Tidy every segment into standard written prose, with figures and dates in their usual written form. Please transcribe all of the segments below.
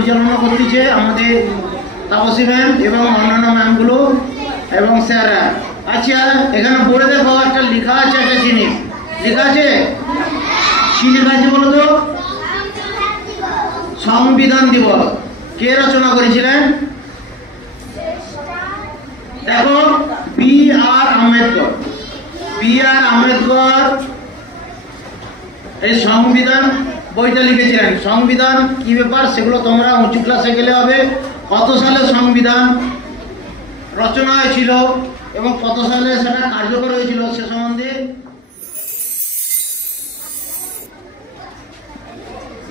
পরিচালনা করতেছে আমাদের তাপসী ম্যাম এবং অন্যান্য ম্যামগুলো এবং স্যাররা। আচ্ছা, এখানে পড়ে দেখো, একটা লেখা আছে, একটা জিনিস লেখা আছে, কি লেখা আছে বলো তো? সংবিধান দিবস। কে রচনা করেছিলেন? দেখো, বি.আর. আম্বেদকর। বি.আর. আম্বেদকর এই সংবিধান বইটা লিখেছিলেন। সংবিধান কি ব্যাপার সেগুলো তোমরা উঁচু ক্লাসে গেলে হবে। কত সালে সংবিধান রচনা হয়েছিল এবং কত সালে সেটা কার্যকর হয়েছিল সে সম্বন্ধে।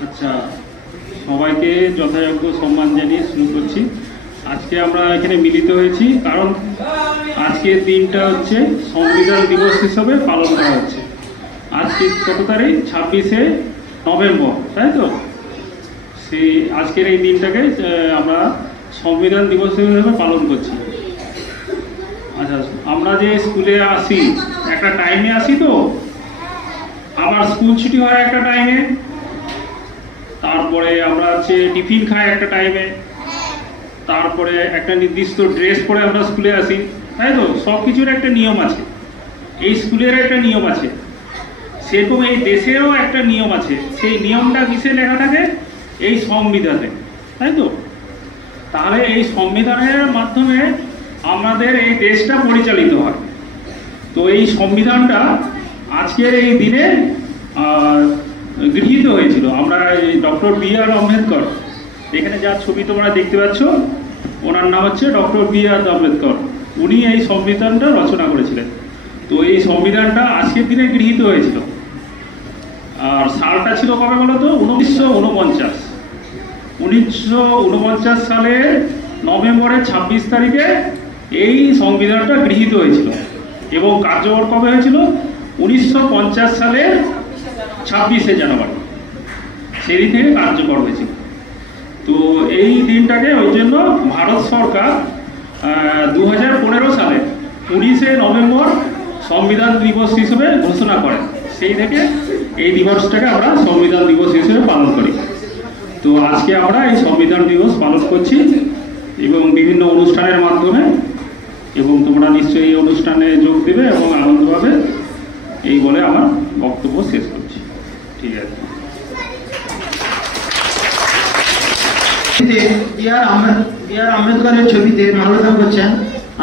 আচ্ছা, সবাইকে যথাযোগ্য সম্মান জানিয়ে শুরু করছি। আজকে আমরা এখানে মিলিত হয়েছি কারণ আজকের দিনটা হচ্ছে সংবিধান দিবস হিসাবে পালন করা হচ্ছে। আজকে কত তারিখ? 26শে নভেম্বর, তাই তো? সেই আজকের এই দিনটাকে আমরা সংবিধান দিবস হিসেবে পালন করছি। আচ্ছা, আমরা যে স্কুলে আসি একটা টাইমে আসি, তো আবার স্কুল ছুটি হয় একটা টাইমে, তারপরে আমরা হচ্ছে টিফিন খাই একটা টাইমে, তারপরে একটা নির্দিষ্ট ড্রেস পরে আমরা স্কুলে আসি, তাই তো? সব কিছুর একটা নিয়ম আছে। এই স্কুলের একটা নিয়ম আছে, সেরকম এই দেশেরও একটা নিয়ম আছে। সেই নিয়মটা কিসে লেখা থাকে? এই সংবিধানে, তাই তো? তাহলে এই সংবিধানের মাধ্যমে আমাদের এই দেশটা পরিচালিত হয়। তো এই সংবিধানটা আজকের এই দিনে গৃহীত হয়েছিল। আমরা ডক্টর বি.আর. আম্বেদকর, এখানে যার ছবি তোমরা দেখতে পাচ্ছ, ওনার নাম হচ্ছে ডক্টর বি.আর. আম্বেদকর। উনি এই সংবিধানটা রচনা করেছিলেন। তো এই সংবিধানটা আজকের দিনে গৃহীত হয়েছিল। আর সালটা ছিল কবে বলো তো? 1949। 1949 সালের নভেম্বরের 26 তারিখে এই সংবিধানটা গৃহীত হয়েছিল এবং কার্যকর কবে হয়েছিল? 1950 সালের 26শে জানুয়ারি, সেই থেকে কার্যকর হয়েছিল। তো এই দিনটাকে ওই জন্য ভারত সরকার 2015 সালে 19শে নভেম্বর সংবিধান দিবস হিসেবে ঘোষণা করে। সেই থেকে এই দিবসটাকে আমরা সংবিধান দিবস হিসেবে পালন করি। তো আজকে আমরা এই সংবিধান দিবস পালন করছি এবং বিভিন্ন অনুষ্ঠানের মাধ্যমে, এবং তোমরা নিশ্চয়ই এই অনুষ্ঠানে যোগ দেবে এবং আনন্দ পাবে, এই বলে আমার বক্তব্য শেষ করছি। ঠিক আছে। বি.আর. আম্বেদকরের ছবিতে মাল্যদান করছেন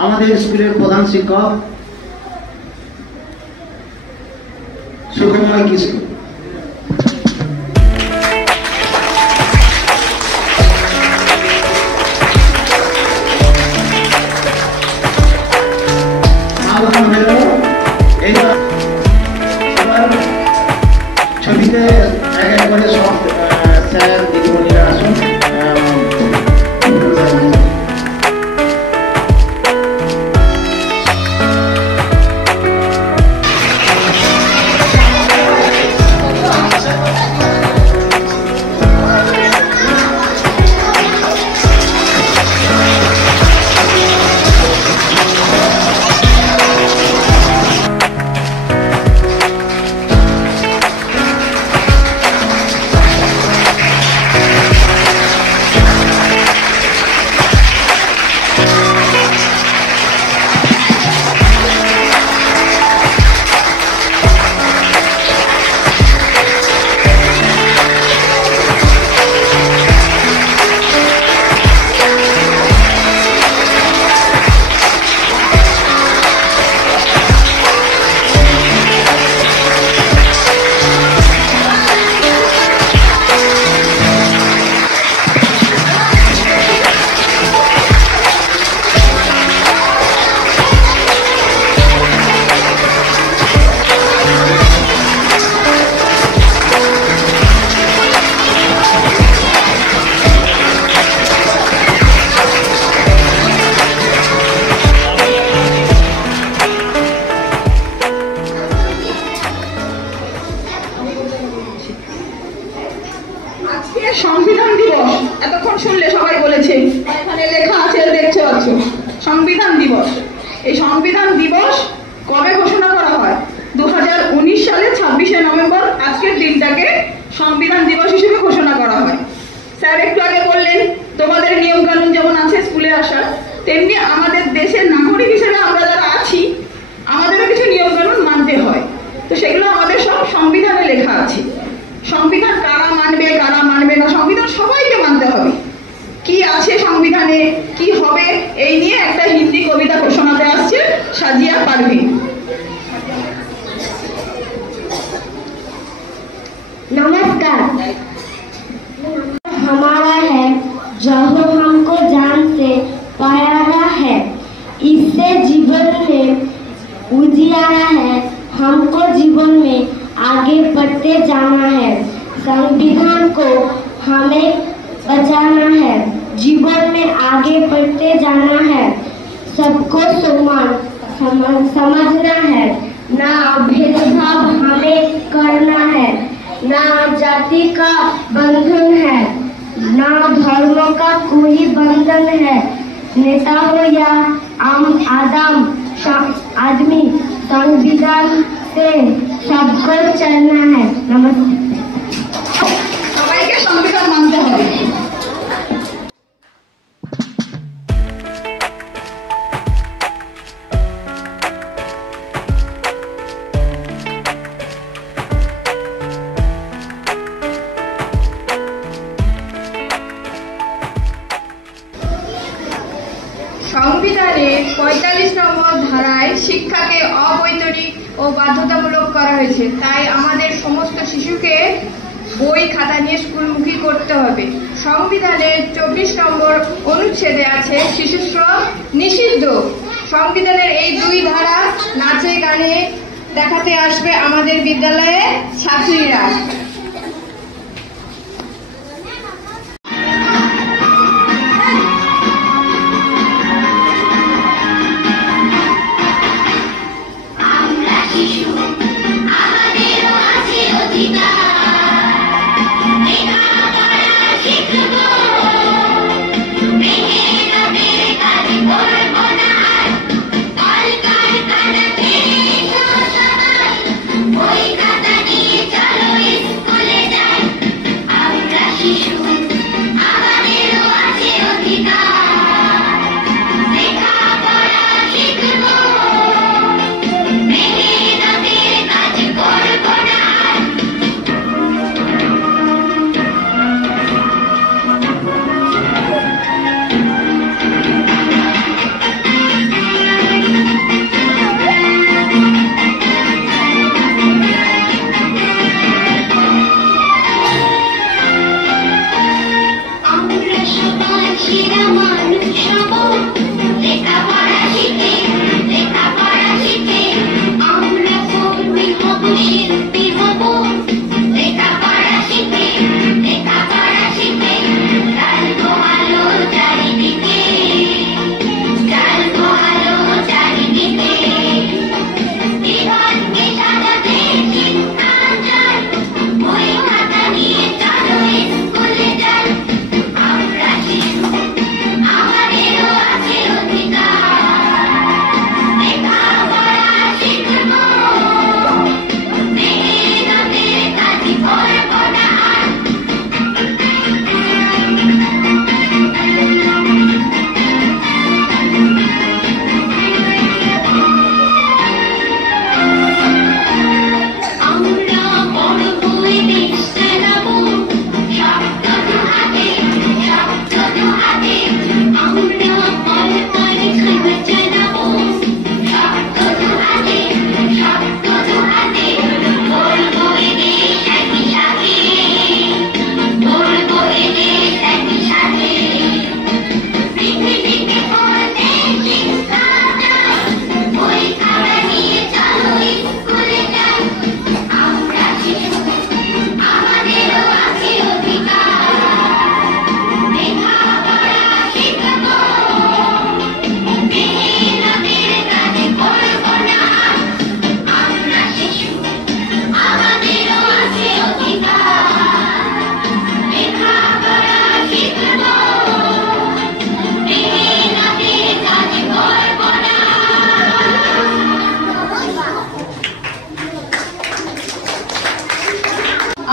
আমাদের স্কুলের প্রধান শিক্ষক সুখময় কিশোর। ছবিতে একেবারে সব স্যার দিদিমণিরা আসুন। সংবিধান দিবস এতক্ষণ শুনলে সবাই বলেছে, এখানে লেখা আছে দেখতে পাচ্ছ সংবিধান দিবস। এই সংবিধান দিবস কবে ঘোষণা করা হয়? 2019 সালে 26শে নভেম্বর আজকের দিনটাকে সংবিধান দিবস হিসেবে ঘোষণা করা হয়। স্যার একটু আগে বললেন আসার, তেমনি আমাদের দেশের নাগরিক হিসেবে আমরা যারা আছি আমাদেরও কিছু নিয়ম কানুন মানতে হয়। তো সেগুলো আমাদের সব সংবিধানে লেখা আছে। সংবিধান কারা মানবে কারা মানবে না, সংবিধান সবাইকে মানতে হবে। কি আছে সংবিধানে, কি হবে, এই নিয়ে একটা হিন্দি কবিতা ঘোষণাতে আসছে সাজিয়া পারভিন। नमस्कार। हमारा है जो हमको जान से प्यारा है, इससे जीवन में उजियारा है, हमको जीवन में आगे बढ़ते जाना है। संविधान को हमें बचाना है, जीवन में आगे बढ़ते जाना है। सबको समान समझना है, ना भेदभाव हमें करना है, ना जाति का बंधन है, ना धर्म का कोई बंधन है। नेता हो या आम आदमी, संविधान से सबको चलना है। नमस्ते। সবাইকে সংবিধান মানতে হবে। সংবিধানের ৪৫ নম্বর ধারায় শিক্ষাকে অবৈতনিক ও বাধ্যতামূলক করা হয়েছে। তাই আমাদের সমস্ত শিশুকে বই খাতা নিয়ে স্কুলমুখী করতে হবে। সংবিধানের ২৪ নম্বর অনুচ্ছেদে আছে শিশুশ্রম নিষিদ্ধ। সংবিধানের এই ২ ধারা নাচে গানে দেখাতে আসবে আমাদের বিদ্যালয়ের ছাত্রীরা।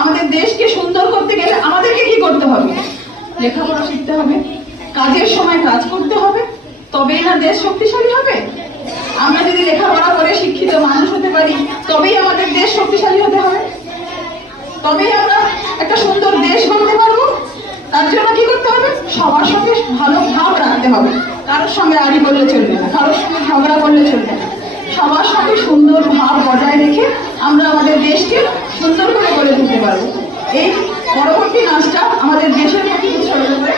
আমাদের দেশকে সুন্দর করতে গেলে আমাদেরকে কি করতে হবে? লেখাপড়া শিখতে হবে, কাজের সময় কাজ করতে হবে, তবেই না দেশ শক্তিশালী হবে। আমরা যদি লেখাপড়া করে শিক্ষিত মানুষ হতে পারি, তবেই আমাদের দেশ শক্তিশালী হতে হবে, তবেই আমরা একটা সুন্দর দেশ গড়তে পারবো। তার জন্য কি করতে হবে? সবার সঙ্গে ভালো ভাব রাখতে হবে। কারোর সঙ্গে আড়ি করলে চলবে না, কারোর সঙ্গে ঝগড়া করলে চলবে না। সবার সঙ্গে সুন্দর ভাব বজায় রেখে আমরা আমাদের দেশকে সুন্দর করে গড়ে তুলতে পারবো। এই পরবর্তী নাচটা আমাদের দেশের প্রতি উৎসর্গ করে